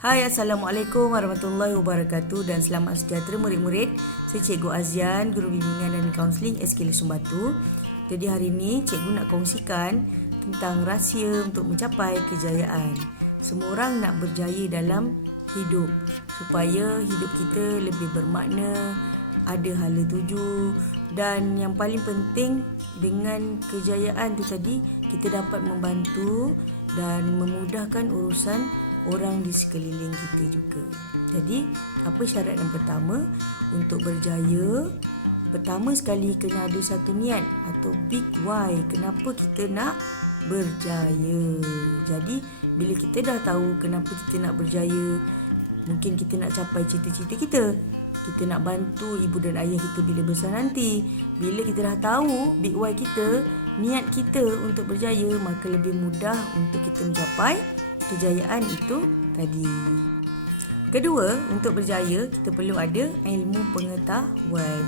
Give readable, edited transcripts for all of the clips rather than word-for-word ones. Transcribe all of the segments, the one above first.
Hai, Assalamualaikum warahmatullahi wabarakatuh dan selamat sejahtera murid-murid. Saya Cikgu Azian, Guru Bimbingan dan Kaunseling SK Lesung Batu. Jadi hari ini Cikgu nak kongsikan tentang rahsia untuk mencapai kejayaan. Semua orang nak berjaya dalam hidup supaya hidup kita lebih bermakna, ada hala tuju, dan yang paling penting dengan kejayaan tu tadi kita dapat membantu dan memudahkan urusan orang di sekeliling kita juga. Jadi, apa syarat yang pertama untuk berjaya? Pertama sekali kena ada satu niat atau big why. Kenapa kita nak berjaya? Jadi, bila kita dah tahu kenapa kita nak berjaya, mungkin kita nak capai cita-cita kita. Kita nak bantu ibu dan ayah kita bila besar nanti. Bila kita dah tahu big why kita, niat kita untuk berjaya, maka lebih mudah untuk kita mencapai kejayaan itu tadi. Kedua, untuk berjaya kita perlu ada ilmu pengetahuan.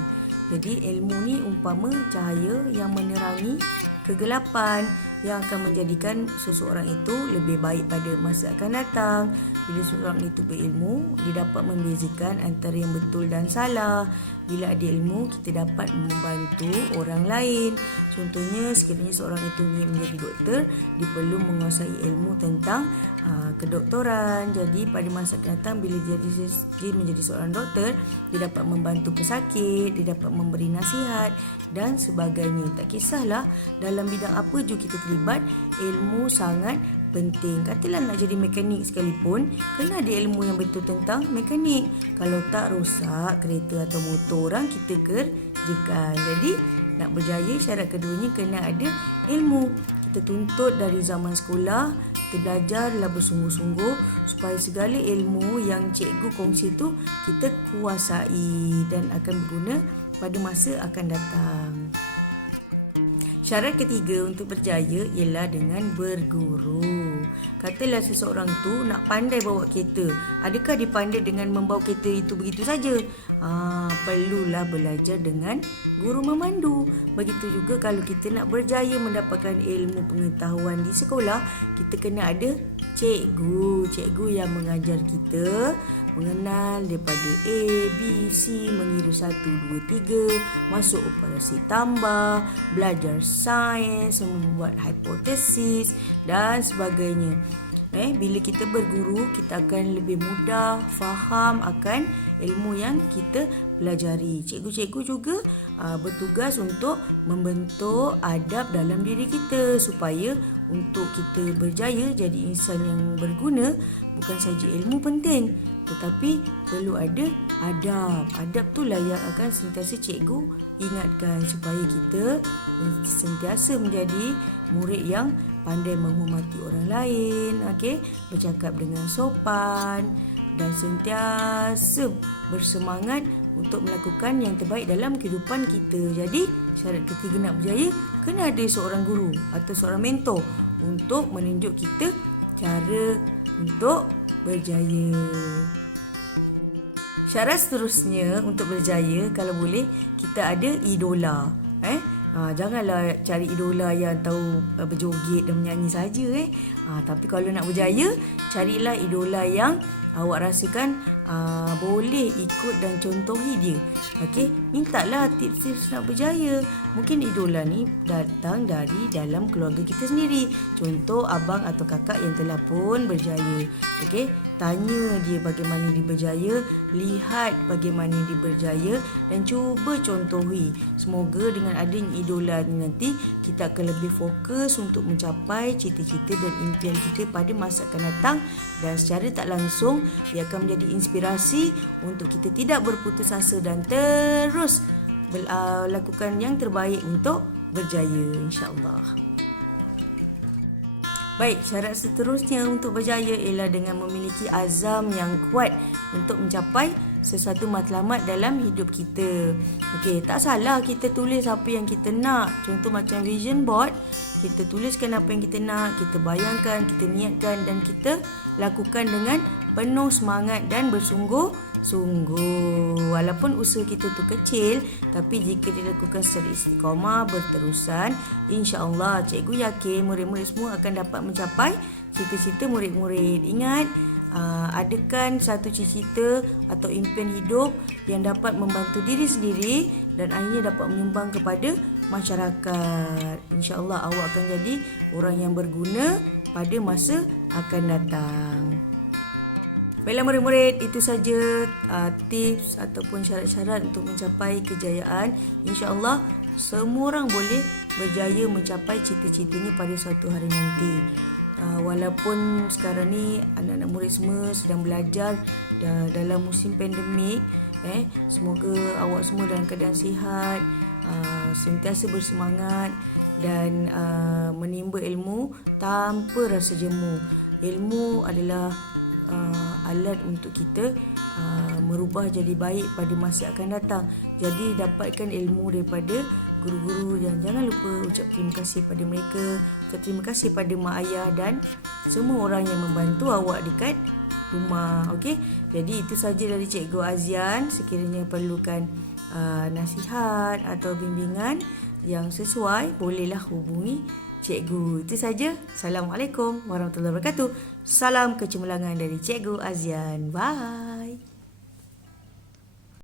Jadi ilmu ni umpama cahaya yang menerangi kegelapan yang akan menjadikan seseorang itu lebih baik pada masa akan datang. Bila seseorang itu berilmu, dia dapat membezakan antara yang betul dan salah. Bila ada ilmu, kita dapat membantu orang lain. Contohnya, sekiranya seorang itu ingin menjadi doktor, dia perlu menguasai ilmu tentang kedoktoran. Jadi pada masa akan datang, bila dia menjadi seorang doktor, dia dapat membantu pesakit, dia dapat memberi nasihat dan sebagainya. Tak kisahlah dalam bidang apa juga kita terlibat, ilmu sangat penting. Katalah nak jadi mekanik sekalipun, kena ada ilmu yang betul tentang mekanik. Kalau tak, rosak kereta atau motor orang, kita kerjakan. Jadi nak berjaya, syarat keduanya kena ada ilmu. Kita tuntut dari zaman sekolah, kita belajarlah bersungguh-sungguh supaya segala ilmu yang cikgu kongsi tu kita kuasai dan akan berguna pada masa akan datang. Syarat ketiga untuk berjaya ialah dengan berguru. Katalah seseorang tu nak pandai bawa kereta. Adakah dia pandai dengan membawa kereta itu begitu saja? Perlulah belajar dengan guru memandu. Begitu juga kalau kita nak berjaya mendapatkan ilmu pengetahuan di sekolah, kita kena ada cikgu. Cikgu yang mengajar kita mengenal daripada A, B, C, mengira 1, 2, 3, masuk operasi tambah, belajar sains, membuat hipotesis dan sebagainya. Bila kita berguru, kita akan lebih mudah faham akan ilmu yang kita pelajari. Cikgu-cikgu juga bertugas untuk membentuk adab dalam diri kita supaya untuk kita berjaya jadi insan yang berguna. Bukan saja ilmu penting, tetapi perlu ada adab. Adab itulah yang akan sentiasa cikgu ingatkan supaya kita sentiasa menjadi murid yang pandai menghormati orang lain, bercakap dengan sopan dan sentiasa bersemangat untuk melakukan yang terbaik dalam kehidupan kita. Jadi, syarat ketiga nak berjaya, kena ada seorang guru atau seorang mentor untuk menunjuk kita cara untuk berjaya. Syarat seterusnya untuk berjaya, kalau boleh kita ada idola. Janganlah cari idola yang tahu berjoget dan menyanyi saja. Tapi kalau nak berjaya, carilah idola yang awak rasakan boleh ikut dan contohi dia. Mintalah tips-tips nak berjaya. Mungkin idola ni datang dari dalam keluarga kita sendiri. Contoh abang atau kakak yang telah pun berjaya. Tanya dia bagaimana dia berjaya, lihat bagaimana dia berjaya dan cuba contohi. Semoga dengan adanya idola ni nanti kita akan lebih fokus untuk mencapai cita-cita dan impian kita pada masa akan datang, dan secara tak langsung ia akan menjadi inspirasi untuk kita tidak berputus asa dan terus lakukan yang terbaik untuk berjaya, insya-Allah. Baik, syarat seterusnya untuk berjaya ialah dengan memiliki azam yang kuat untuk mencapai sesuatu matlamat dalam hidup kita. Tak salah kita tulis apa yang kita nak. Contoh macam vision board, kita tuliskan apa yang kita nak, kita bayangkan, kita niatkan dan kita lakukan dengan penuh semangat dan bersungguh-sungguh. Walaupun usaha kita tu kecil, tapi jika dilakukan secara istiqamah berterusan, insya-Allah cikgu yakin murid-murid semua akan dapat mencapai cita-cita murid-murid. Ingat, adakan satu cita-cita atau impian hidup yang dapat membantu diri sendiri dan akhirnya dapat menyumbang kepada masyarakat. InsyaAllah awak akan jadi orang yang berguna pada masa akan datang. Baiklah murid-murid, itu saja tips ataupun syarat-syarat untuk mencapai kejayaan. InsyaAllah semua orang boleh berjaya mencapai cita-citanya pada suatu hari nanti. Walaupun sekarang ni anak-anak murid semua sedang belajar dalam musim pandemik, semoga awak semua dalam keadaan sihat, sentiasa bersemangat dan menimba ilmu tanpa rasa jemu. Ilmu adalah alat untuk kita merubah jadi baik pada masa akan datang. Jadi dapatkan ilmu daripada guru-guru dan jangan lupa ucap terima kasih pada mereka, ucap terima kasih pada mak ayah dan semua orang yang membantu awak dekat rumah. Okey, jadi itu saja dari Cikgu Azian. Sekiranya perlukan nasihat atau bimbingan yang sesuai, bolehlah hubungi Cikgu. Itu saja. Assalamualaikum warahmatullahi wabarakatuh. Salam kecemerlangan dari Cikgu Azian. Bye.